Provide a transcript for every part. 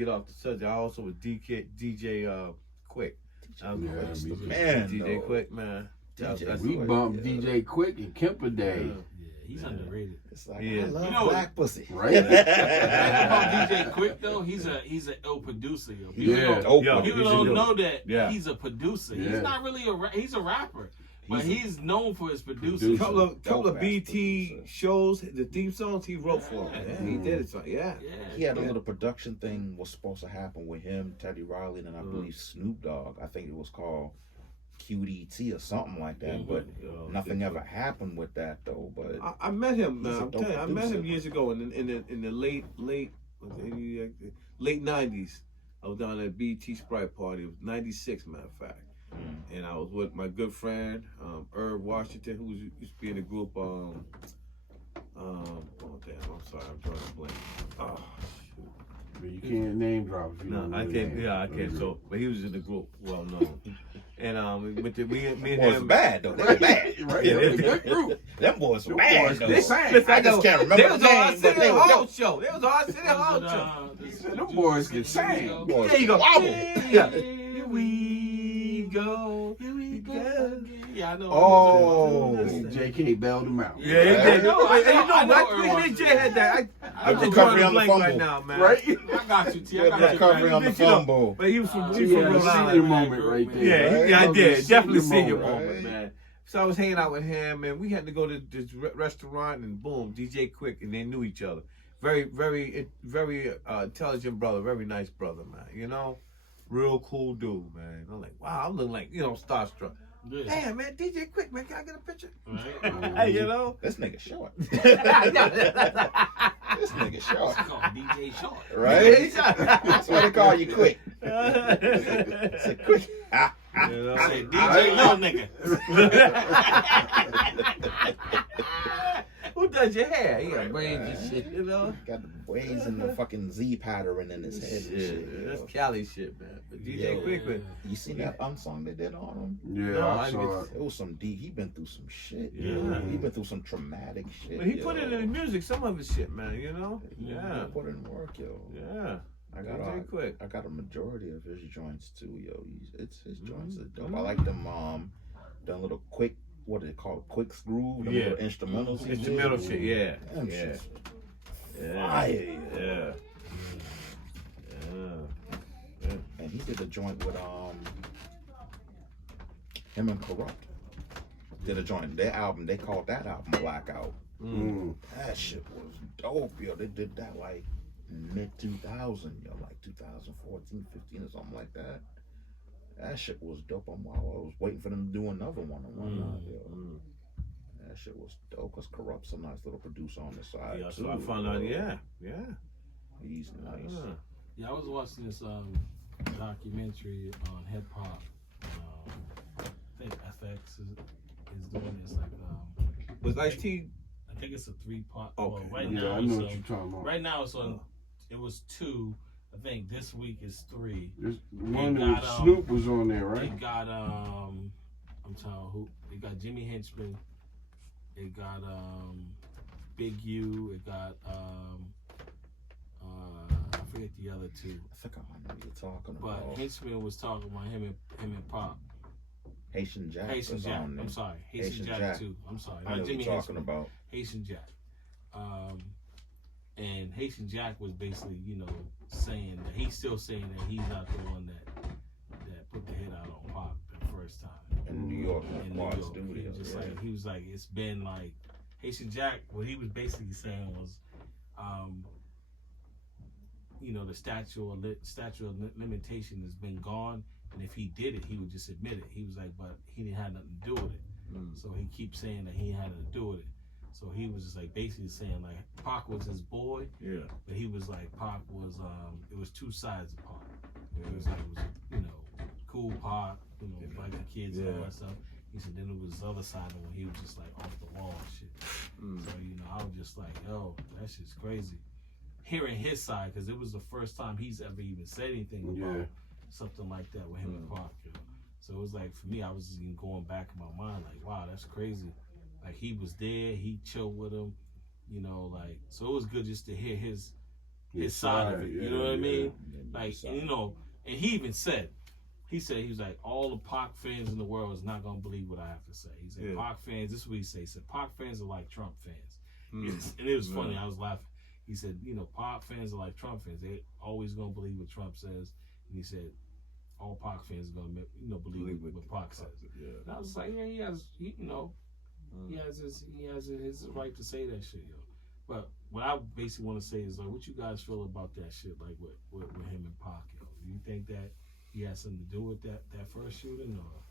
get off the subject, I also was DJ Quick. That's the man, DJ Quick, man. We bumped DJ Quick and Kemper Day. He's underrated. It's like I love black pussy. Right? About DJ Quick though, he's an ill producer. Yo. People don't know that he's a producer. Yeah. He's not really he's a rapper. But he's known for his producing. Couple of BT shows, the theme songs he wrote for him. Yeah, he did it. So, He had a little production thing was supposed to happen with him, Teddy Riley, and I believe Snoop Dogg. I think it was called QDT or something like that. But nothing ever happened with that though. But I met him. I'm telling you, I met him years ago in the late 90s. I was down at BT Sprite party. It was 96, matter of fact. And I was with my good friend, Irv Washington, who used to be in the group, oh damn, I'm sorry, I'm drawing a blank. Oh, shoot. But you can't name drop if you No, I can't, I can't, so, but he was in the group, well known. And me and boys him. bad though, they were bad. Right? Yeah, they good group. Them boys were bad though. They sang. I just can't remember the name, but they were dope. Show. It was our City Hall show. Them boys can sing. There you go. Wobble. Here we go. Here we go. Yeah, I know. Oh, JK bailed him out. Yeah, he did. I know When Jay had that, I'm The just recovery drawing on a the blank right fumble. now, man. Right? I got you, T. I The got you. recovery on the fumble. But he was from Yeah, Rhode the senior Island. moment right there. Yeah, I did. Definitely Senior senior moment, moment, man. So I was hanging out with him, and we had to go to this restaurant, and boom, DJ Quick, and they knew each other. Very, very, very intelligent brother, very nice brother, man. You know, real cool dude, man. I'm like, wow, I'm looking like, starstruck. Yeah. Damn, man, DJ Quick, man, can I get a picture? Right. You know? This nigga short. This This nigga short. It's called DJ Short. Right? That's why they call you Quick. It's a Quick. You know? Say DJ Little Nigga. Who does your hair? He got braids and shit, you know? Got the braids and the fucking Z pattern in his head and shit. That's Cali shit, man. But DJ Quick, man. You seen that song they did on him? Yeah, No, I saw it. It was some deep. He been through some shit. Yeah. He been through some traumatic shit. But he put it in the music, some of his shit, man, you know? He put it in work, yo. Yeah. I DJ Quick. I got a majority of his joints too, yo. His joints are dope. I like them done little quick, what do they call it? Quick groove, them little instrumentals. Instrumental shit, yeah. Damn Yeah. shit. Yeah. Fire. Yeah. And he did a joint with him and Corrupt. Did a joint. Their album, they called that album Blackout. That shit was dope, yo. They did that like mid 2000, yo, like 2014, 15 or something like that. That shit was dope. I was waiting for them to do another one and whatnot, yo. That shit was dope because Corrupt's a nice little producer on the side. Yeah, too, so I found out, yeah. He's nice. Yeah, I was watching this documentary on hip hop. I think FX is doing this Was Ice-T? I think it's a 3-part. Okay. Well, right Yeah, now, I know what you're talking about. right now it's on. It was 2. I think this week is 3. This one with Snoop was on there, right? It got I'm telling who. It got Jimmy Henchman. It got Big U. It got I forget the other 2. I think I might know what you're talking But about. Henchman was talking about him and Pop. Haitian Jack. Haitian was Jack. on there. I'm sorry. Haitian Jack too. I'm sorry. I know Not what Jimmy you're talking Henchman. about. Haitian Jack. And Haitian Jack was basically, saying that he's still saying that he's not the one that put the hit out on Pop the first time. In New York, In Quad New York. Studios. He was like, it's been like Haitian Jack. What he was basically saying was, the statute of limitation has been gone, and if he did it, he would just admit it. He was like, but he didn't have nothing to do with it. So he keeps saying that he had nothing to do with it. So he was just like basically saying like Pac was his boy, but he was like Pac was it was 2 sides of Pac. It was cool Pac, like the kids and all that stuff. He said then it was the other side of him when he was just like off the wall and shit. So I was just like, yo, that shit's crazy. Hearing his side, because it was the first time he's ever even said anything about something like that with him and Pac. So it was like for me, I was just going back in my mind like, wow, that's crazy. Like he was there, he chilled with him, so it was good just to hear his his side of it. You know what I mean? Yeah, Like, side. and, you know, and he even said, he was like, all the Pac fans in the world is not gonna believe what I have to say. He said, Pac fans, this is what he said. He said, Pac fans are like Trump fans. And it was funny. I was laughing. He said, you know, Pac fans are like Trump fans. They always gonna believe what Trump says. And he said, all Pac fans are gonna, you know, believe what Pac says. Yeah. And I was like, yeah, he has, you know, he has his right to say that shit, yo. But what I basically want to say is, like, what you guys feel about that shit, like with him and Pac, yo? Do you think that he has something to do with that first shooting, or?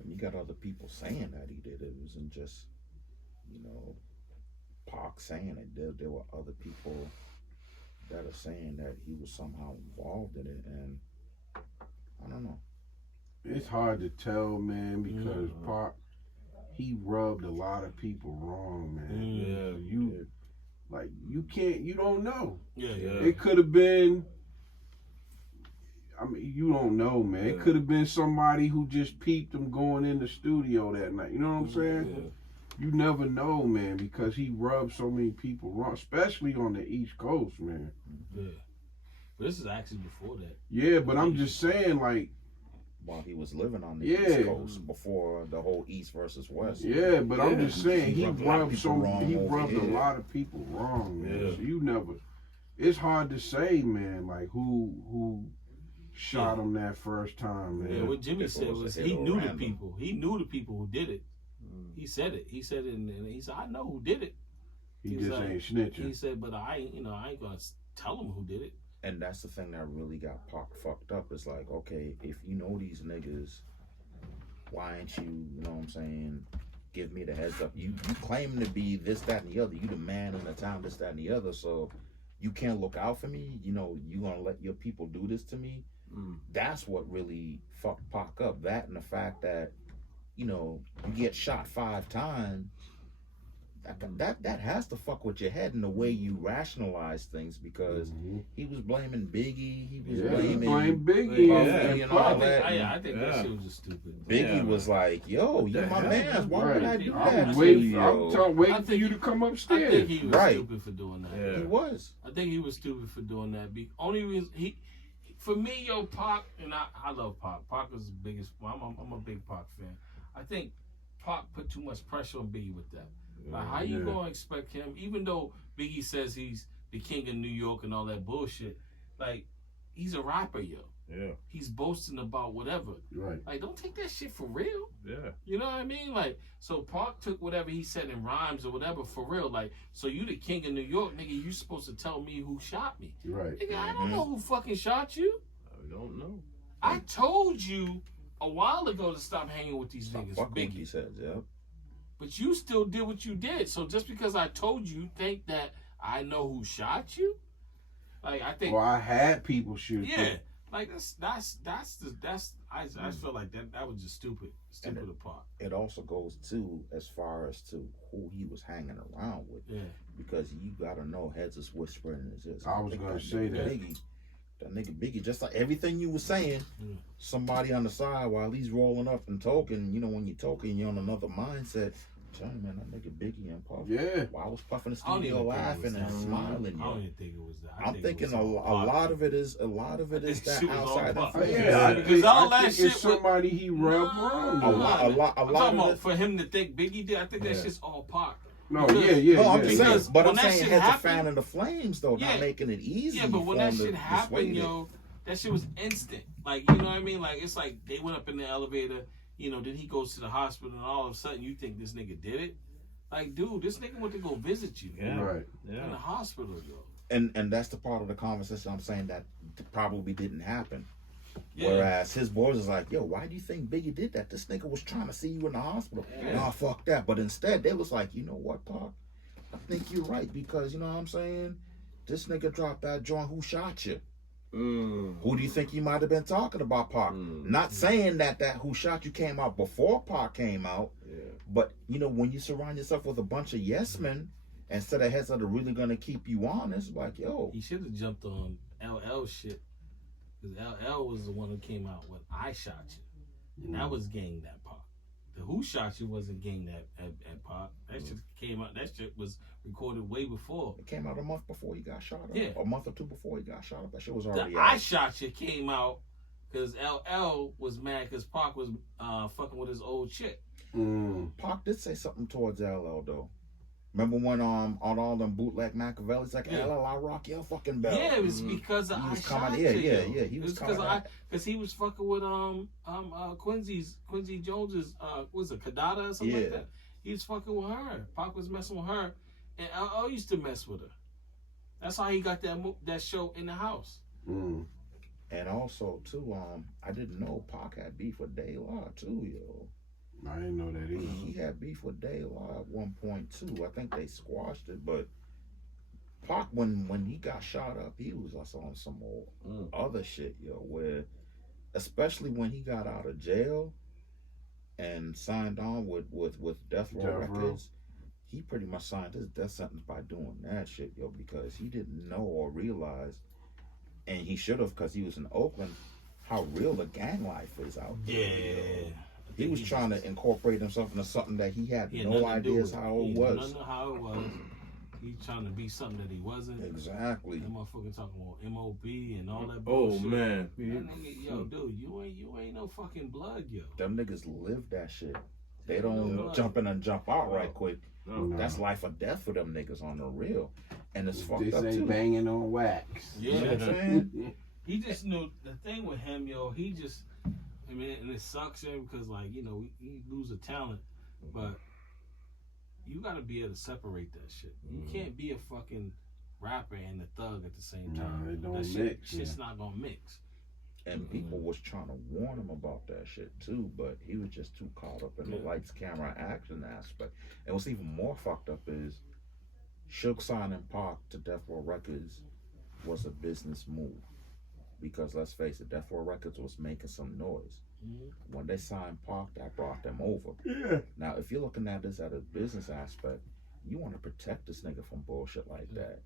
And you got other people saying that he did it. It wasn't just, you know, Pac saying it. There were other people that are saying that he was somehow involved in it, and I don't know. It's hard to tell, man, because Pac, he rubbed a lot of people wrong, man. You don't know. Yeah. It could have been, I mean, you don't know, man. It could have been somebody who just peeped him going in the studio that night. You know what I'm saying? Yeah. You never know, man, because he rubbed so many people wrong, especially on the East Coast, man. Yeah. But this is actually before that. Yeah, but I'm just saying, like, while he was living on the East Coast before the whole East versus West. Yeah, but I'm just saying he rubbed a wrong. lot of people wrong, man. So you never. It's hard to say, man. Like who shot him that first time, man. Yeah, what Jimmy said was he knew the people. He knew the people who did it. He said it. He said it, and he said, "I know who did it." He just ain't snitching. He said, "But I ain't gonna tell him who did it." And that's the thing that really got Pac fucked up. It's like, okay, if you know these niggas, why ain't you, you know what I'm saying, give me the heads up? You claim to be this, that, and the other. You the man in the town, this, that, and the other. So you can't look out for me. You know, you gonna let your people do this to me? That's what really fucked Pac up. That and the fact that, you know, you get shot 5 times. That has to fuck with your head and the way you rationalize things, because he was blaming Biggie, he was blaming Biggie, and all that. I think that shit was just stupid. Biggie was like, "Yo, you my man. Why would I do that?" I'm waiting for you to come upstairs. I think he was stupid for doing that. Yeah. He was. I think he was stupid for doing that. Only reason for me, yo, Pac, and I love Pac. Pac is the biggest. I'm a big Pac fan. I think Pac put too much pressure on Biggie with that. Like, how you gonna expect him, even though Biggie says he's the king of New York and all that bullshit, like, he's a rapper, yo. Yeah. He's boasting about whatever. Right. Like, don't take that shit for real. Yeah. You know what I mean? Like, so Pac took whatever he said in rhymes or whatever for real. Like, so you the king of New York, nigga, you supposed to tell me who shot me. Right. Nigga, I don't know who fucking shot you. I don't know. I told you a while ago to stop hanging with these niggas. Biggie Biggie said, yeah. But you still did what you did. So just because I told you, think that I know who shot you? Like, I think. Well, I had people shoot. Yeah. Like, I feel like that was just stupid apart. It also goes to as far as to who he was hanging around with. Yeah. Because you gotta know, heads is whispering in his ears. I was gonna say that. That nigga Biggie, just like everything you was saying, somebody on the side while he's rolling up and talking, you know, when you're talking, you're on another mindset. Tell me, man, that nigga Biggie and Puff. Yeah. While I was puffing the studio laughing and smiling. I don't even think it was that. I'm thinking a lot of it is that outside influence. Yeah, because all that think shit it's somebody he rubbed wrong. A lot I'm of talking it. about for him to think Biggie did. I think that shit's all Pac. No, No, I'm yeah. saying, but I'm when that saying shit heads are happened- fan of the flames though, not making it easy. Yeah, but when for that him to shit happened, dissuade it. yo, that shit was instant. Like, you know what I mean? Like, it's like they went up in the elevator, you know, then he goes to the hospital, and all of a sudden you think this nigga did it? Like, dude, this nigga went to go visit you. Yeah. Right. In the hospital, yo. And that's the part of the conversation I'm saying that probably didn't happen. Yeah. Whereas his boys is like, yo, why do you think Biggie did that? This nigga was trying to see you in the hospital. Yeah. Nah, fuck that. But instead, they was like, you know what, Pac? I think you're right, because, you know what I'm saying? This nigga dropped that joint. Who shot you? Who do you think you might have been talking about, Pac? Not saying that who shot you came out before Pac came out. Yeah. But, you know, when you surround yourself with a bunch of yes men, instead of heads that are really going to keep you honest, like, yo. He should have jumped on LL shit. Because LL was the one who came out with I shot you. And that was gang that Pac. The Who Shot You wasn't game at Pac. That shit came out. That shit was recorded way before. It came out a month before he got shot up. Yeah. A month or two before he got shot up. That shit was The already I out. Shot You came out because LL was mad because Pac was fucking with his old chick. Pac did say something towards LL though. Remember when on all them bootleg Machiavelli's like, Yeah. LL, I rock your fucking belt. Yeah, it was because of He I was Shot coming- You. yeah, yo. he It was because coming at- because he was fucking with Quincy Jones's was it Kadada or something like Yeah. that. He was fucking with her. Pac was messing with her, and LL used to mess with her. That's how he got that show In the House. And also too, I didn't know Pac had beef with De La too, yo. I didn't know that either. He had beef with De La at one point too. I think they squashed it, but Pac when he got shot up, he was also on some old other shit, yo. Where, especially when he got out of jail and signed on with Death Row Death Row. Records, he pretty much signed his death sentence by doing that shit, yo, because he didn't know or realize, and he should have, because he was in Oakland, how real the gang life is out there. yo. He was trying to incorporate himself into something that he had He no nothing to do idea with how He it had was. nothing to how it was. He trying to be something that he wasn't. Exactly. That motherfucker talking about MOB and all that Oh bullshit. man. That nigga, yo, dude, you ain't no fucking blood, yo. Them niggas live that shit. They Yeah. don't jump in and jump out right quick. No. That's life or death for them niggas on the real. And it's fucked This up ain't too. banging on wax. You know Yeah. what I'm saying? He just knew the thing with him, yo. He just, I mean, and it sucks him because, like, you know, he lose a talent, but you got to be able to separate that shit. You can't be a fucking rapper and a thug at the same No, time. it don't that shit, mix, shit's not gonna mix. And people was trying to warn him about that shit too, but he was just too caught up in the Yeah. lights, camera, action aspect. And what's even more fucked up is Suge signing Pac to Death Row Records was a business move. Because let's face it, Death Row Records was making some noise. When they signed Pac, that brought them over. Yeah. Now, if you're looking at this at a business aspect, you want to protect this nigga from bullshit like that.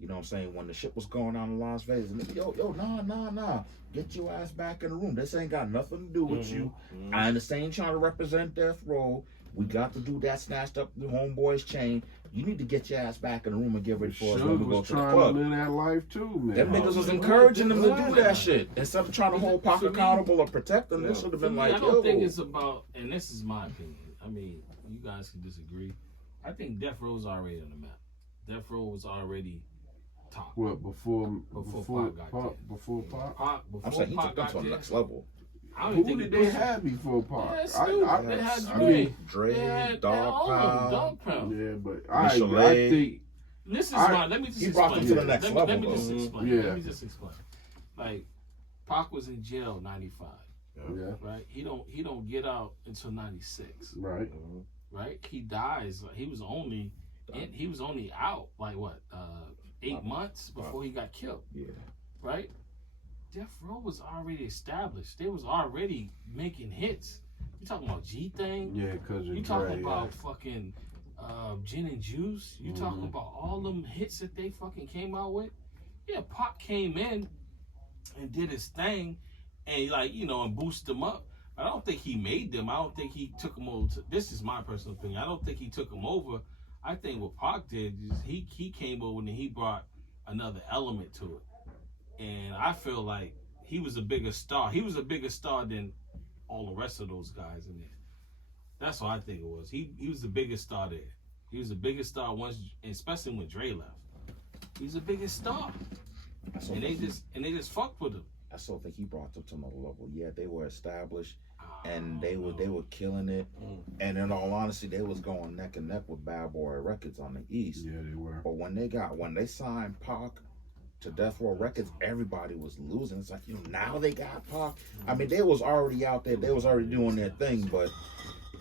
You know what I'm saying? When the shit was going on in Las Vegas, and yo, nah. Get your ass back in the room. This ain't got nothing to do with you. I understand you trying to represent Death Row. We got the dude that snatched up the homeboy's chain. You need to get your ass back in the room and get ready for us when Suge we go was to the trying club. to live that life too, man. Them niggas was man. encouraging them to do Yeah. that shit. Instead of trying to hold Pac For me- accountable or protect them, they Yeah. should have For been me, like, I don't yo. think it's about, and this is my opinion. I mean, you guys can disagree. I think Death Row's already on the map. Death Row was already top. What before Pac got Pac? there. Before Pac? Pac, before I'm saying he Pac took them got to the there, next level. I don't Who think did it they was- have before Pac? Yeah, Snoop. They had I Dre. mean, Dre, They had Dog all of them, Pound. Dog Pound. yeah, but Michelle I A. think This is I- my. Let me just he explain. brought them to the next let level, me just though. explain. Yeah. Let me just explain. Like, Pac was in jail '95, yeah, right? He don't get out until '96, right. right? He dies. He was only out like what 8 months before he got killed, Yeah. right? Death Row was already established. They was already making hits. You talking about G Thing? Yeah, because You of talking Dre. about fucking Gin and Juice? You talking about all them hits that they fucking came out with? Yeah, Pac came in and did his thing, and like and boosted them up. I don't think he made them. I don't think he took them over. This is my personal opinion. I don't think he took them over. I think what Pac did is he came over and he brought another element to it, and I feel like he was a bigger star. He was a bigger star than all the rest of those guys in there. That's what I think it was. He was the biggest star there. He was the biggest star once, especially when Dre left. He was the biggest star, and they just fucked with him. I still think he brought them to another level. Yeah, they were established, and they were killing it. And in all honesty, they was going neck and neck with Bad Boy Records on the East. Yeah, they were. But when they signed Pac to Death Row Records, everybody was losing. It's like, now they got Pac. I mean, they was already out there. They was already doing their thing, but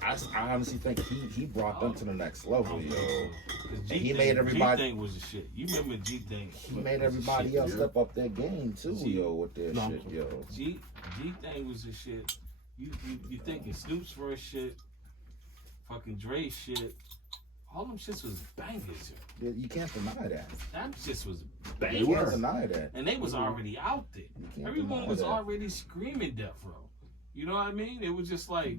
I honestly think he brought them to the next level, yo. And he made everybody. G-Thing was the shit. You remember G-Thing? He made everybody else step up their game too, yo, with their shit, yo. G-Thing was the shit. You thinking Snoop's first shit, fucking Dre's shit. All them shits was bangers, yo. You can't deny that. That shit was You bangers. can't deny that. And they was already out there. You can't Everyone deny was that. already screaming Death Row. You know what I mean? It was just like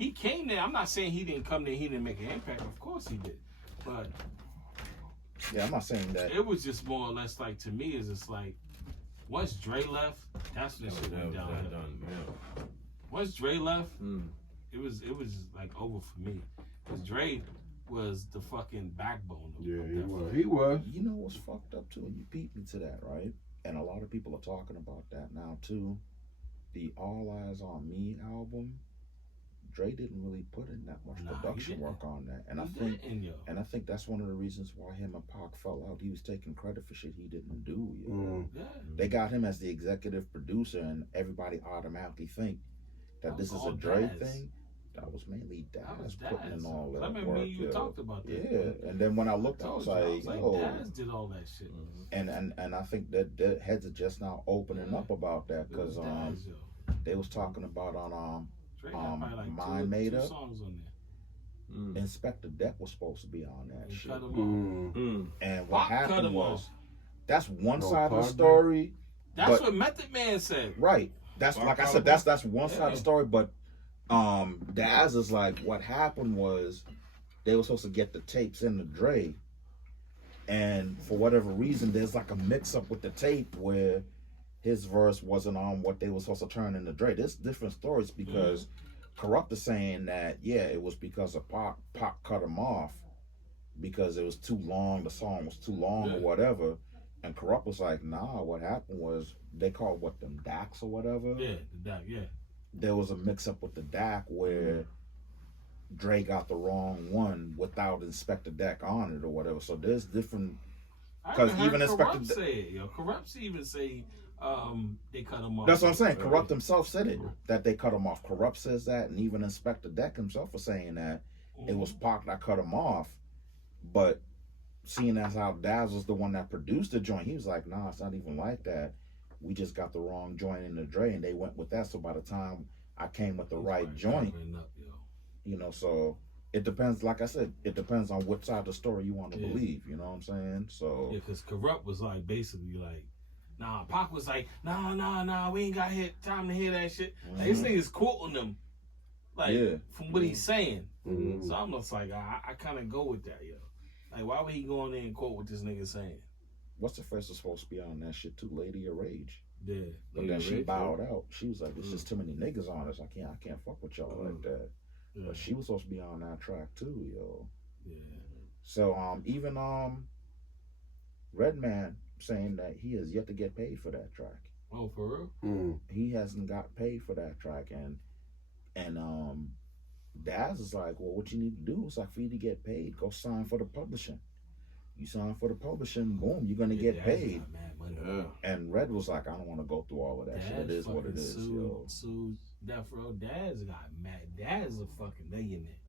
he came there. I'm not saying he didn't come there. He didn't make an impact. Of course he did, but Yeah, I'm not saying that. it was just more or less like to me is it's like once Dre left, that's when shit went down. Once Dre left, it was like over for me. Cause Dre was the fucking backbone of Yeah, of he that was. fucking- He was. You know what's fucked up too, and you beat me to that, right? And a lot of people are talking about that now too. The All Eyes on Me album, Dre didn't really put in that much Nah, he production didn't. work on that, and He I think, didn't, yo. and I think that's one of the reasons why him and Pac fell out. He was taking credit for shit he didn't do. You know? Yeah. They got him as the executive producer, and everybody automatically think that That this was is a all Dre Daz. thing. That was mainly That was Daz putting in Daz. all I that remember work. me and you yeah. talked about that. Yeah, and then when I looked, I was told you, like, yo, yo, Daz did all that shit. and I think that the heads are just now opening up about that It was because Daz, yo. they was talking about on Dre got probably like Mind two Made Up. songs on there. Inspector Deck was supposed to be on that He shit, cut him off. and what Pac cut happened him was off. that's one No, side of the Pac story, That's but- what Method Man said. right? That's Pac like I cut said, him that's one side of Yeah. the story, but Daz is like what happened was they were supposed to get the tapes in the Dre, and for whatever reason, there's like a mix up with the tape where his verse wasn't on what they were supposed to turn into Dre. There's different stories because Corrupt is saying that it was because of Pac cut him off because it was too long, the song was too long or whatever. And Corrupt was like, nah, what happened was they called what them DACs or whatever. Yeah, the doc, yeah. There was a mix up with the DAC where Dre got the wrong one without Inspector Deck on it or whatever. So there's different. I 'Cause even even heard Inspector Corrupt Da- say it, yo. Corrupt even say they cut him off. That's what I'm saying. Corrupt himself said it, that they cut him off. Corrupt says that, and even Inspector Deck himself was saying that it was Pac that cut him off. But seeing as how Daz was the one that produced the joint, he was like, nah, it's not even like that. We just got the wrong joint in the Dre, and they went with that. So by the time I came with the right joint, Up, yo. So it depends. Like I said, it depends on what side of the story you want to believe. You know what I'm saying? So Yeah, because Corrupt was like basically like, nah, Pac was like, nah, we ain't got time to hear that shit. Like, this nigga's quoting them, like, from what he's saying. So I'm just like, I kind of go with that, yo. Like, why would he go in there and quote what this nigga saying? what's the first was supposed to be on that shit too? Lady of Rage. Yeah. But then she bowed out. She was like, "There's just too many niggas on this. I can't fuck with y'all like that." Yeah. But she was supposed to be on that track too, yo. Yeah. So even Redman saying that he has yet to get paid for that track. Oh, for real? He hasn't got paid for that track, and Daz is like, well, what you need to do is like for you to get paid, go sign for the publishing. You sign for the publishing, boom, you're gonna get Daz paid. got mad money. And Red was like, I don't want to go through all of that shit. It is what it is, yo. Sued Death Row. Daz got mad. Daz is a fucking millionaire.